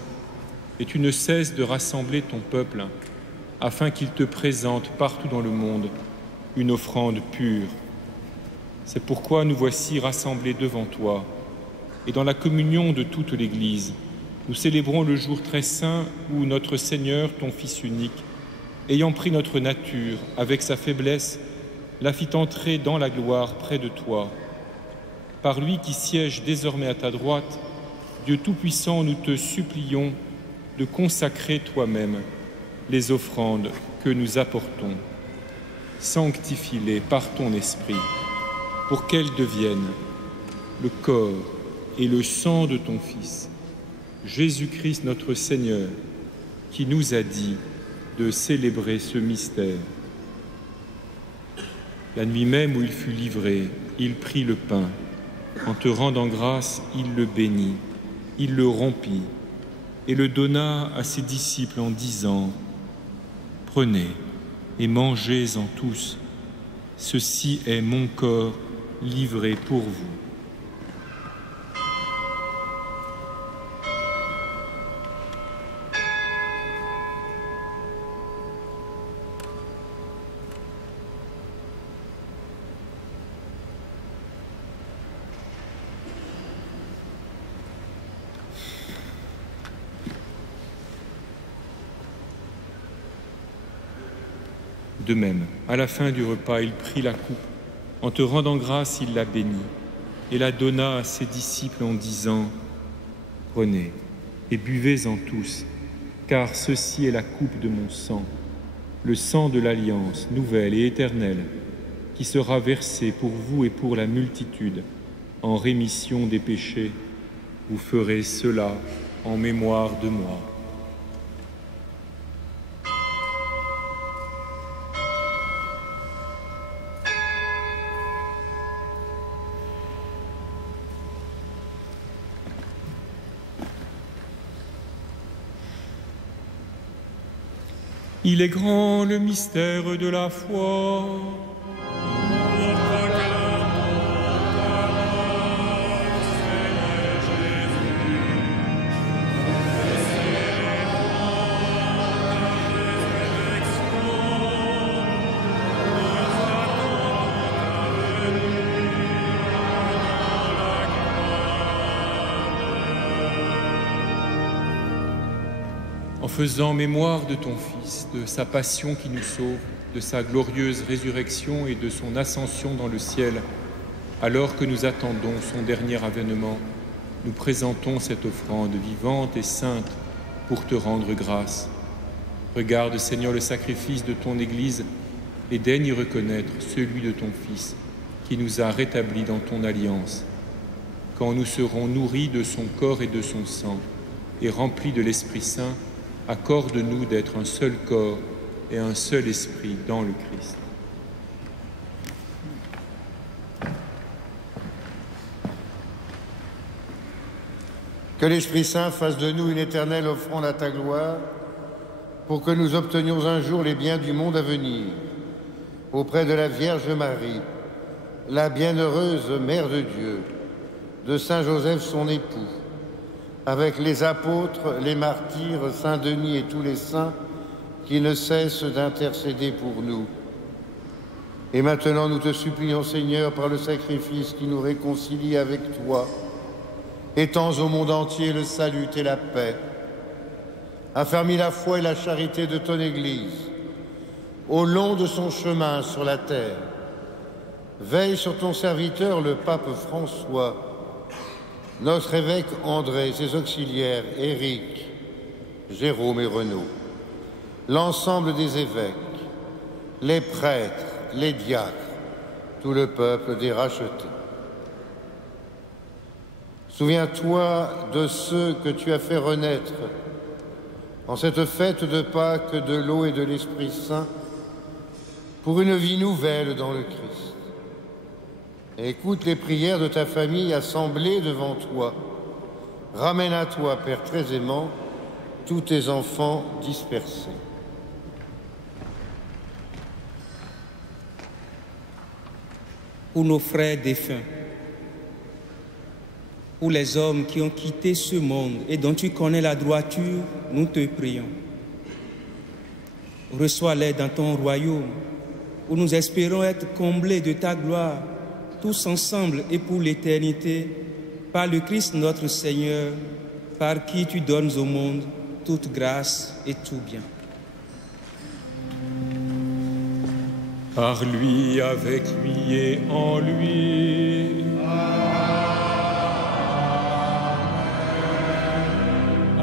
et tu ne cesses de rassembler ton peuple, afin qu'il te présente partout dans le monde une offrande pure. C'est pourquoi nous voici rassemblés devant toi, et dans la communion de toute l'Église, nous célébrons le jour très saint où notre Seigneur, ton Fils unique, ayant pris notre nature avec sa faiblesse, la fit entrer dans la gloire près de toi. Par lui qui siège désormais à ta droite, Dieu Tout-Puissant, nous te supplions de consacrer toi-même les offrandes que nous apportons. Sanctifie-les par ton esprit, pour qu'elles deviennent le corps et le sang de ton Fils, Jésus-Christ notre Seigneur, qui nous a dit de célébrer ce mystère. La nuit même où il fut livré, il prit le pain. En te rendant grâce, il le bénit, il le rompit et le donna à ses disciples en disant : « Prenez et mangez-en tous. Ceci est mon corps livré pour vous. » De même, à la fin du repas, il prit la coupe. En te rendant grâce, il la bénit et la donna à ses disciples en disant : « Prenez et buvez-en tous, car ceci est la coupe de mon sang, le sang de l'alliance nouvelle et éternelle, qui sera versé pour vous et pour la multitude en rémission des péchés. Vous ferez cela en mémoire de moi. » Il est grand le mystère de la foi. En faisant mémoire de ton Fils, de sa passion qui nous sauve, de sa glorieuse résurrection et de son ascension dans le ciel, alors que nous attendons son dernier avènement, nous présentons cette offrande vivante et sainte pour te rendre grâce. Regarde, Seigneur, le sacrifice de ton Église et daigne y reconnaître celui de ton Fils qui nous a rétablis dans ton alliance. Quand nous serons nourris de son corps et de son sang et remplis de l'Esprit Saint, accorde-nous d'être un seul corps et un seul esprit dans le Christ. Que l'Esprit Saint fasse de nous une éternelle offrande à ta gloire, pour que nous obtenions un jour les biens du monde à venir, auprès de la Vierge Marie, la bienheureuse Mère de Dieu, de Saint Joseph son époux, avec les apôtres, les martyrs, Saint Denis et tous les saints qui ne cessent d'intercéder pour nous. Et maintenant, nous te supplions, Seigneur, par le sacrifice qui nous réconcilie avec toi, étends au monde entier le salut et la paix. Affermis la foi et la charité de ton Église au long de son chemin sur la terre. Veille sur ton serviteur, le pape François, notre évêque André, ses auxiliaires Éric, Jérôme et Renaud, l'ensemble des évêques, les prêtres, les diacres, tout le peuple des rachetés. Souviens-toi de ceux que tu as fait renaître en cette fête de Pâques de l'eau et de l'Esprit Saint pour une vie nouvelle dans le Christ. Écoute les prières de ta famille assemblée devant toi. Ramène à toi, Père très aimant, tous tes enfants dispersés. Pour nos frères défunts, pour les hommes qui ont quitté ce monde et dont tu connais la droiture, nous te prions. Reçois-les dans ton royaume, où nous espérons être comblés de ta gloire tous ensemble et pour l'éternité, par le Christ notre Seigneur, par qui tu donnes au monde toute grâce et tout bien. Par lui, avec lui et en lui.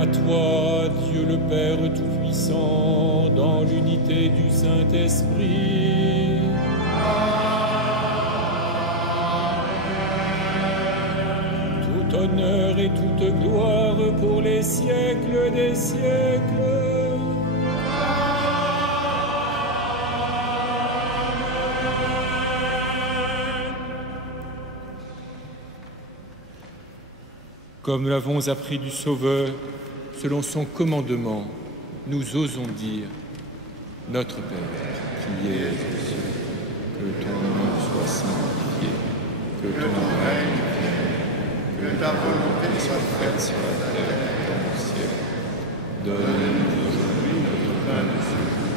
À toi, Dieu le Père Tout-Puissant, dans l'unité du Saint-Esprit. Tout honneur et toute gloire pour les siècles des siècles. Comme nous l'avons appris du Sauveur, selon son commandement, nous osons dire « Notre Père, qui es aux cieux, que ton nom soit sanctifié, que ton règne vienne, que ta volonté soit faite sur la terre comme au ciel. Donne-nous aujourd'hui notre pain de ce jour.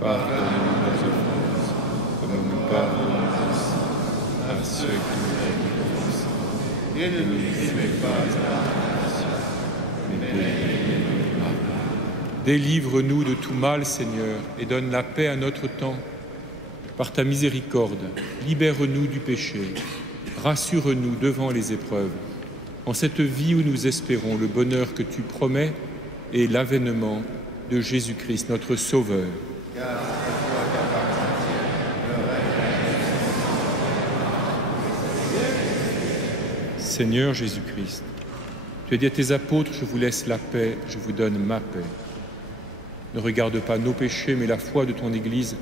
Pardonne-nous nos offenses, comme nous pardonnons aussi à ceux qui nous ont offensés. Et ne nous mets pas à la tentation, mais délivre-nous du mal. Délivre-nous de tout mal, Seigneur, et donne la paix à notre temps. Par ta miséricorde, libère-nous du péché, rassure-nous devant les épreuves, en cette vie où nous espérons le bonheur que tu promets et l'avènement de Jésus-Christ, notre Sauveur. Seigneur Jésus-Christ, tu as dit à tes apôtres, je vous laisse la paix, je vous donne ma paix. Ne regarde pas nos péchés, mais la foi de ton Église.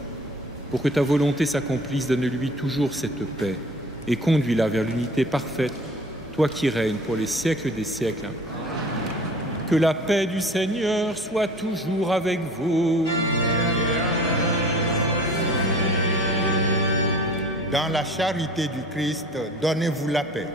Pour que ta volonté s'accomplisse, donne-lui toujours cette paix et conduis-la vers l'unité parfaite, toi qui règnes pour les siècles des siècles. Que la paix du Seigneur soit toujours avec vous. Dans la charité du Christ, donnez-vous la paix.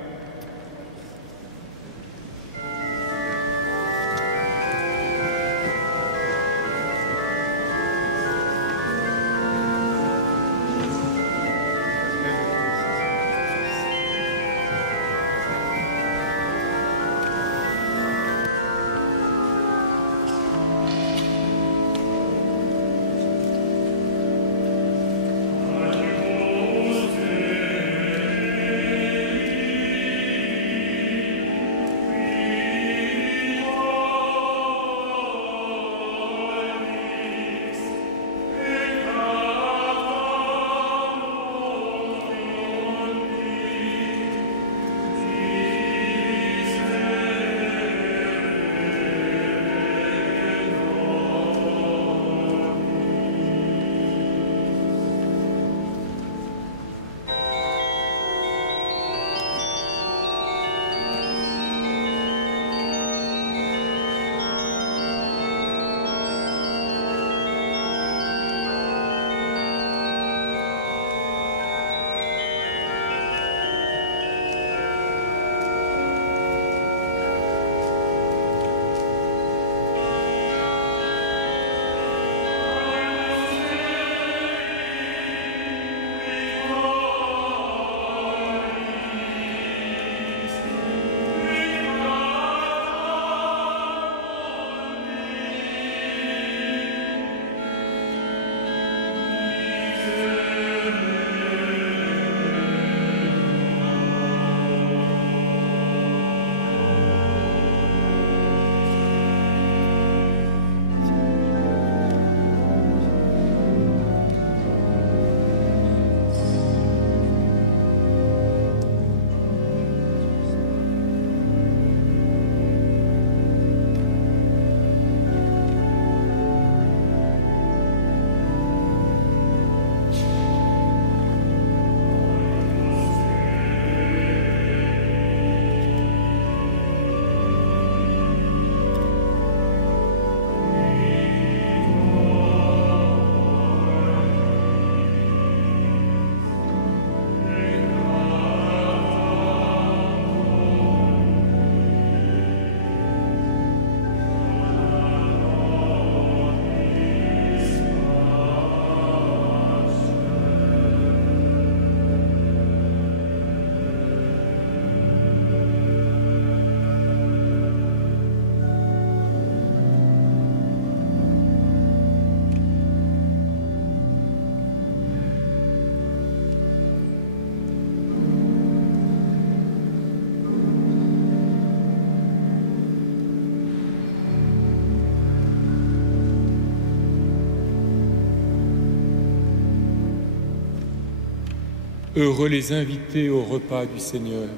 Heureux les invités au repas du Seigneur.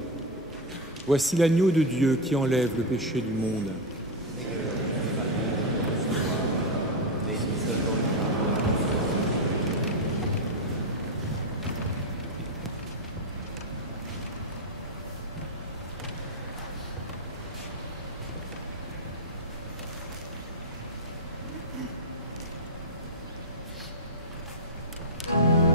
Voici l'agneau de Dieu qui enlève le péché du monde. Seigneur,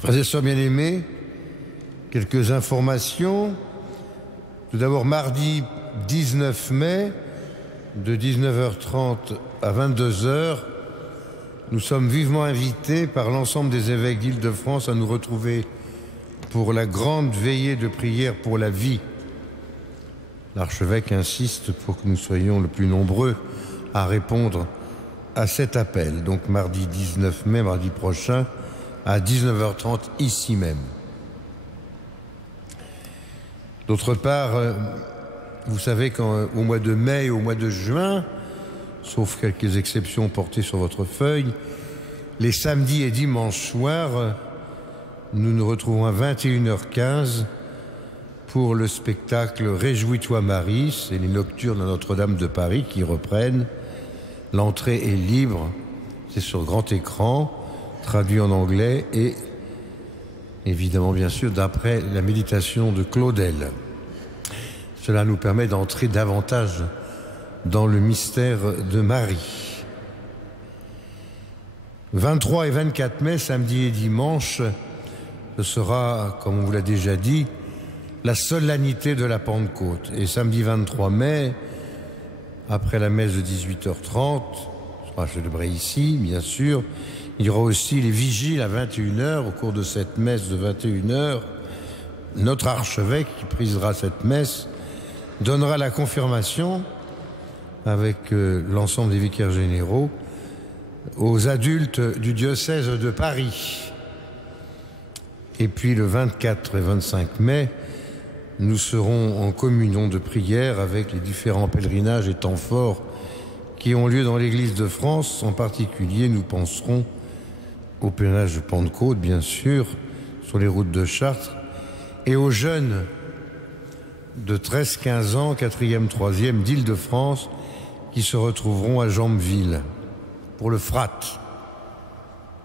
Frères et sœurs bien-aimés, quelques informations. Tout d'abord, mardi 19 mai, de 19h30 à 22h, nous sommes vivement invités par l'ensemble des évêques d'Île-de-France à nous retrouver pour la grande veillée de prière pour la vie. L'archevêque insiste pour que nous soyons le plus nombreux à répondre à cet appel. Donc mardi 19 mai, mardi prochain, à 19h30, ici même. D'autre part, vous savez qu'au mois de mai et au mois de juin, sauf quelques exceptions portées sur votre feuille, les samedis et dimanches soirs, nous nous retrouvons à 21h15 pour le spectacle Réjouis-toi Marie, c'est les nocturnes de Notre-Dame de Paris qui reprennent. L'entrée est libre, c'est sur grand écran, traduit en anglais et évidemment bien sûr d'après la méditation de Claudel. Cela nous permet d'entrer davantage dans le mystère de Marie. 23 et 24 mai, samedi et dimanche, ce sera, comme on vous l'a déjà dit, la solennité de la Pentecôte. Et samedi 23 mai, après la messe de 18h30, sera célébrée ici, bien sûr, il y aura aussi les vigiles à 21h. Au cours de cette messe de 21h, notre archevêque qui présidera cette messe donnera la confirmation avec l'ensemble des vicaires généraux aux adultes du diocèse de Paris. Et puis le 24 et 25 mai, nous serons en communion de prière avec les différents pèlerinages et temps forts qui ont lieu dans l'Église de France. En particulier, nous penserons au pèlerinage de Pentecôte, bien sûr, sur les routes de Chartres, et aux jeunes de 13-15 ans, 4e, 3e d'Île-de-France, qui se retrouveront à Jambeville pour le Frat.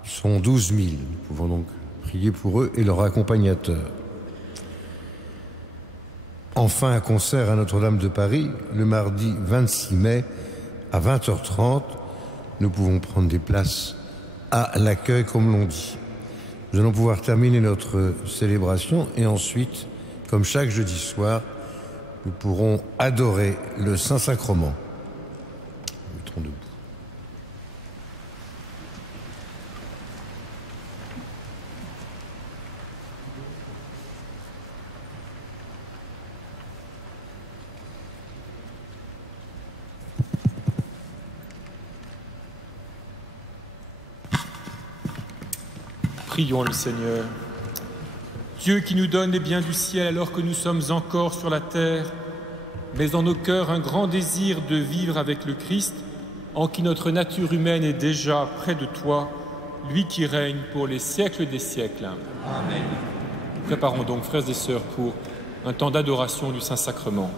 Ils sont 12 000. Nous pouvons donc prier pour eux et leurs accompagnateurs. Enfin, un concert à Notre-Dame de Paris, le mardi 26 mai à 20h30. Nous pouvons prendre des places à l'accueil, comme l'on dit. Nous allons pouvoir terminer notre célébration et ensuite, comme chaque jeudi soir, nous pourrons adorer le Saint-Sacrement. Nous mettons debout. Prions le Seigneur. Dieu qui nous donne les biens du ciel alors que nous sommes encore sur la terre, mets dans nos cœurs un grand désir de vivre avec le Christ, en qui notre nature humaine est déjà près de toi, lui qui règne pour les siècles des siècles. Amen. Préparons donc, frères et sœurs, pour un temps d'adoration du Saint-Sacrement.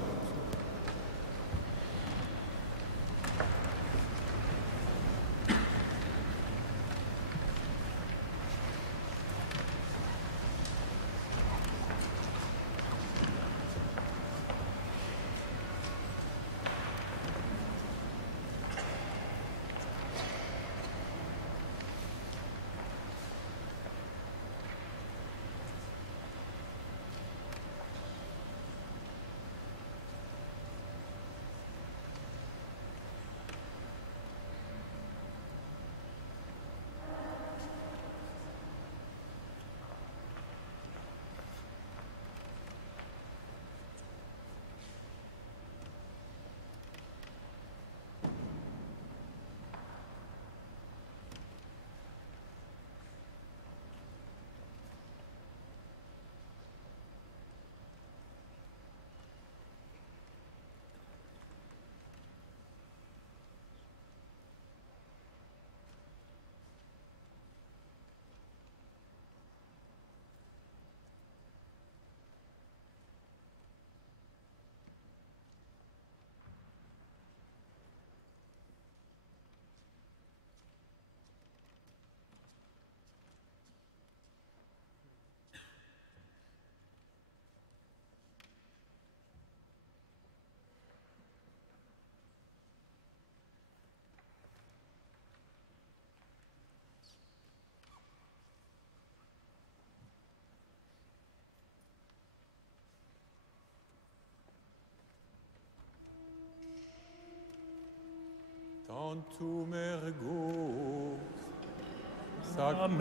Sanctum ergo. Sacramentum.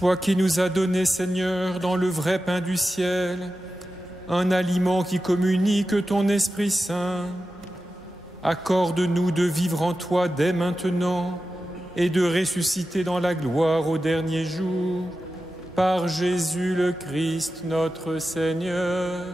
Toi qui nous as donné, Seigneur, dans le vrai pain du ciel, un aliment qui communique ton Esprit Saint, accorde-nous de vivre en toi dès maintenant et de ressusciter dans la gloire au dernier jour, par Jésus le Christ, notre Seigneur.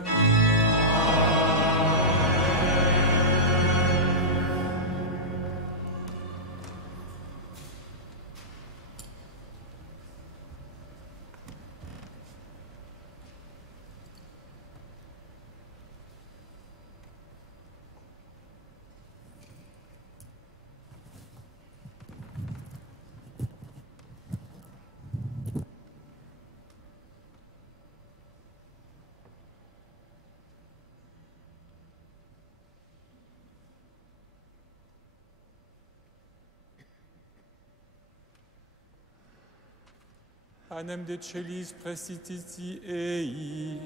Anem de celis praestiti eis.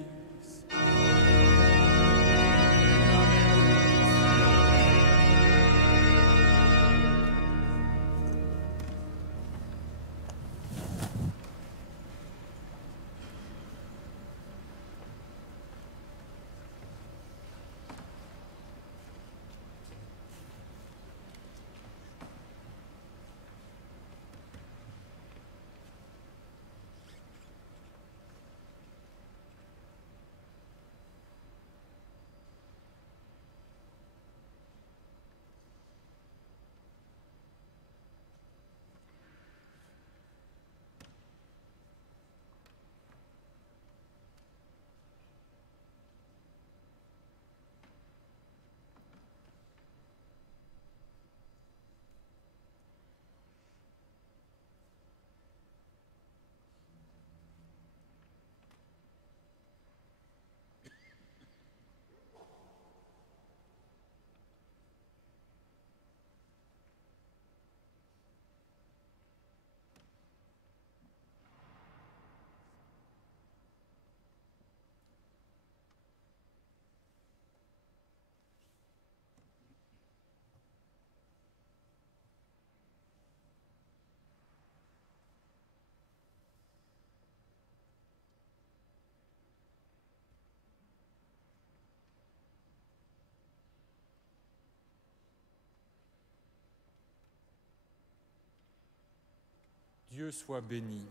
Dieu soit béni.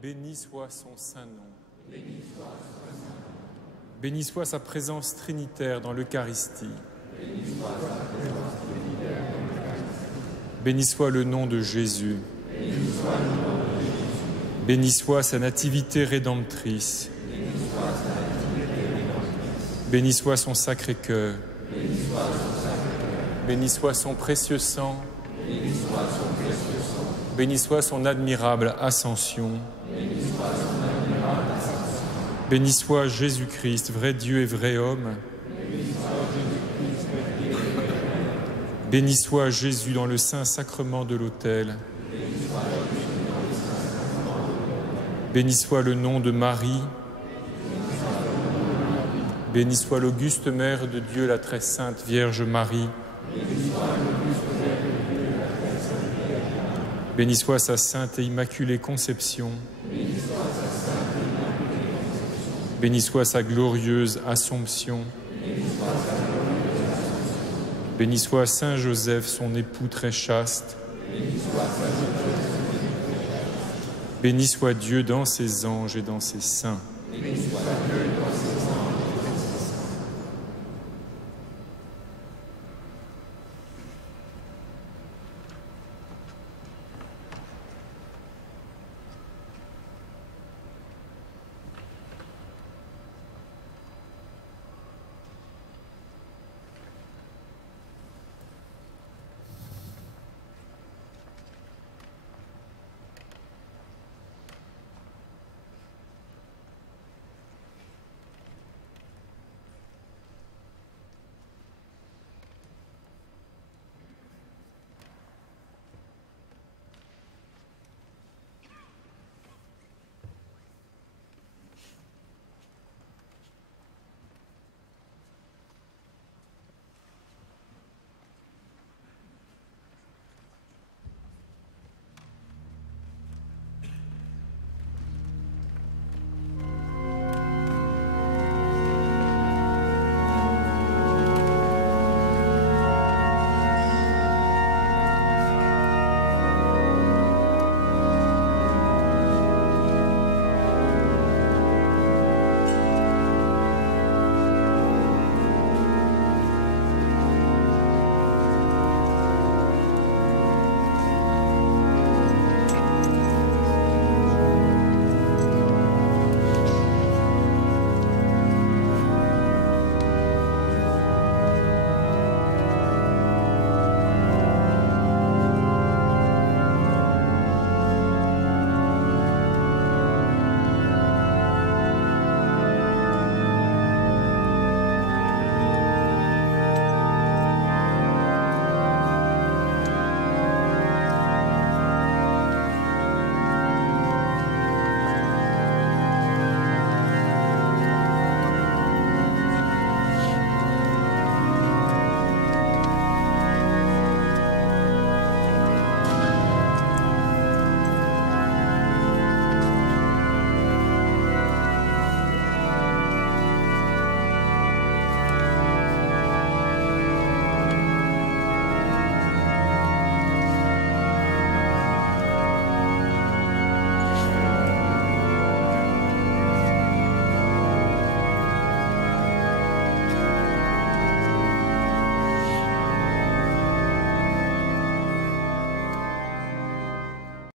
Béni soit son saint nom. Béni soit sa présence trinitaire dans l'Eucharistie. Béni soit le nom de Jésus. Béni soit sa nativité rédemptrice. Béni soit son sacré cœur. Béni soit son précieux sang. Béni soit son admirable ascension. Béni soit Jésus-Christ, vrai Dieu et vrai homme. Béni soit Jésus dans le saint sacrement de l'autel. Béni soit le nom de Marie. Béni soit l'auguste mère de Dieu, la très sainte Vierge Marie. Béni soit l'auguste mère Béni soit sa sainte et immaculée conception. Béni soit sa glorieuse Assomption. Béni soit Saint Joseph, son époux très chaste. Béni soit Dieu dans ses anges et dans ses saints. Béni soit Dieu